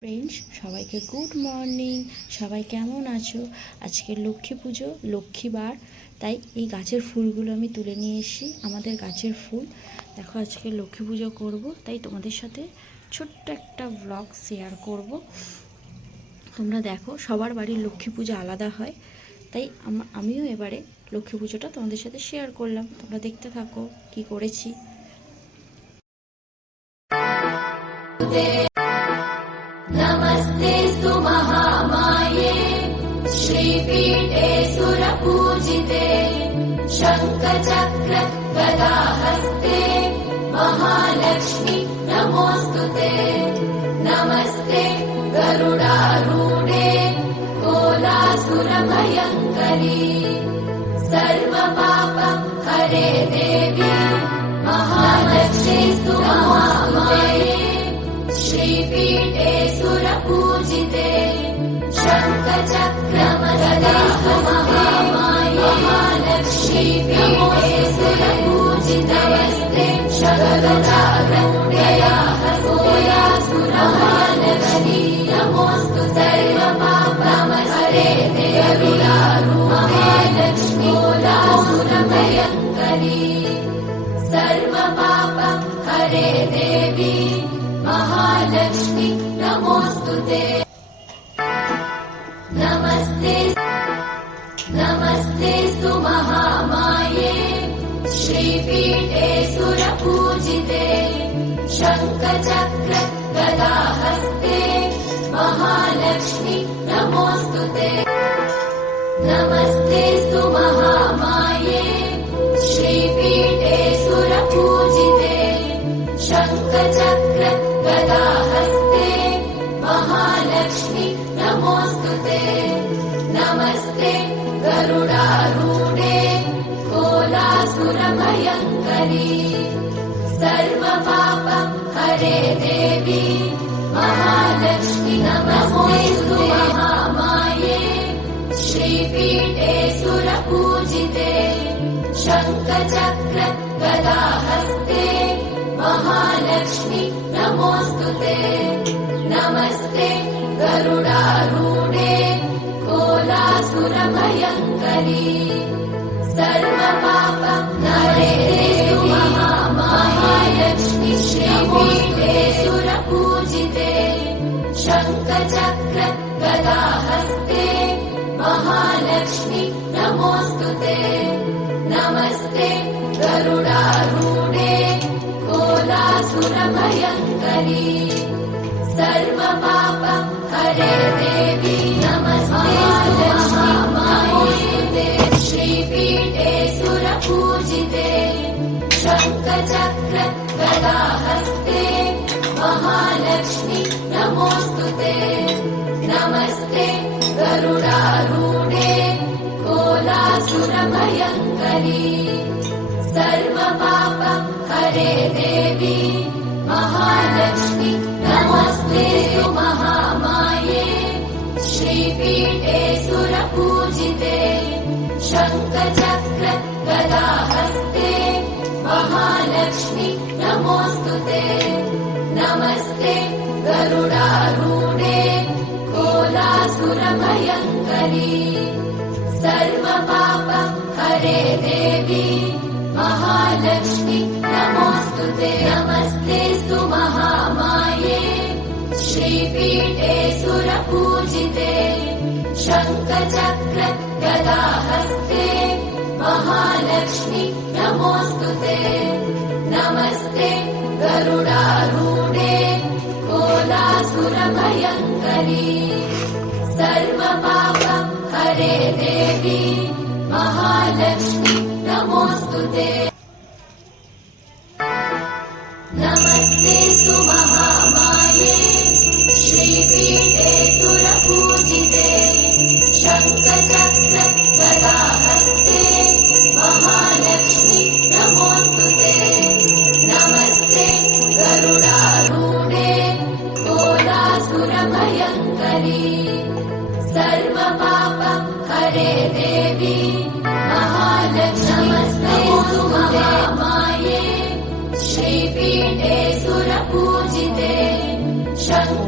Friends সবাইকে good morning সবাই কেমন আছো? আজকে লক্ষ্মী পুজো লক্ষ্মীবার তাই এই গাছের ফুলগুলো আমি তুলে নিয়ে এসেছি, আমাদের গাছের ফুল। দেখো, আজকে লক্ষ্মী পুজো করব। তাই তোমাদের সাথে ছোট্ট একটা ব্লগ শেয়ার করব। তোমরা দেখো, সবার বাড়ির লক্ষ্মী পুজো আলাদা হয়। তাই আমা- আমিও এবারে লক্ষ্মী পুজোটা তোমাদের সাথে শেয়ার করলাম। তোমরা দেখতে থাকো, কি করেছি। महामाये श्रीपीठे सुरपूजिते शङ्खचक्र गदाहस्ते महालक्ष्मि नमोऽस्तु ते। नमस्ते गरुडारूढे कोलासुरभयङ्करी सर्वपाप हरे देवी महालक्ष्मीस्तु महामाये श्रीपीठे सुरपूजिते शङ्खचक्रमददास्तु महामाये महालक्ष्मीपीठे सुरपूजिते नमस्ते शङ्खचक्रमुदया हस्तोयासुरमहालक्ष्मी नमोऽस्तु सर्वपाप नमस्ते देविलारु महालक्ष्मी कोलासुरभयङ्करी सर्वपाप हरे देवी नमस्ते। नमस्तेऽस्तु महामाये श्रीपीठे सुरपूजिते शङ्खचक्र गदाहस्ते। महालक्ष्मी नमोऽस्तु ते। नमस्तेऽस्तु महामाये श्रीपीठे सुरपूजिते शङ्खचक्र गदाहस्ते। महालक्ष्मी नमोऽस्तु ते नमस्ते गरुडारूढे कोलासुरभयङ्करी सर्वपाप हरे देवी महालक्ष्मी नमोऽस्तु महामाये। श्रीपीठे सुरपूजिते शङ्खचक्र गदाहस्ते महालक्ष्मी नमोऽस्तु ते। नमस्ते गरुडारूढे कोलासुरभयङ्करी सर्वपाप हरे देवी महामायलक्ष्मी श्रीपीठे सुरपूजिते गदाहस्ते शङ्खचक्र गदाहस्ते महालक्ष्मी नमोऽस्तु ते। नमस्ते गरुडारूढे कोलासुरभयङ्करी। सर्वपाप हरे देवी महालक्ष्मी नमस्ते महामाये। श्रीपीठे सुरपूजिते शङ्खचक्र गदाहस्ते महालक्ष्मी नमोऽस्तु ते। नमस्ते गरुडारूढे। कोलासुरभयङ्करी। सर्वपाप हरे देवी। महालक्ष्मी नमोऽस्तु ते। नमस्तेऽस्तु महामाये श्रीपीठे सुरपूजिते। शङ्खचक्र गदाहस्ते महालक्ष्मी नमोऽस्तु ते। नमस्ते गरुडारूढे कोलासुरभयङ्करी। सर्वपाप हरे देवी महालक्ष्मी महामाये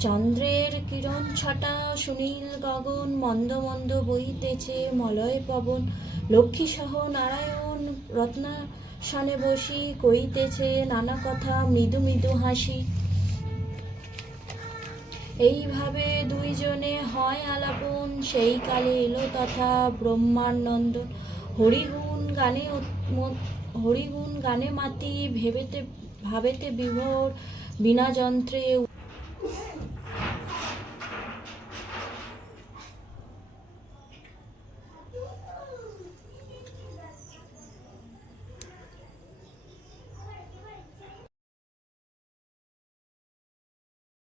চন্দ্রের কিরণ ছটা, সুনীল গগন মন্দ মন্দ বইতেছে মলয় পবন, লক্ষ্মী সহ নারায়ণ রত্নাসনে বসি কইতেছে নানা কথা, মৃদু মৃদু হাসি। এইভাবে দুইজনে হয় আলাপন, সেই কালে এলো তথা ব্রহ্মানন্দন হরিগুণ গানে হরিগুণ গানে মাতি, ভেবেতে, ভাবেতে বিভোর বিনা যন্ত্রে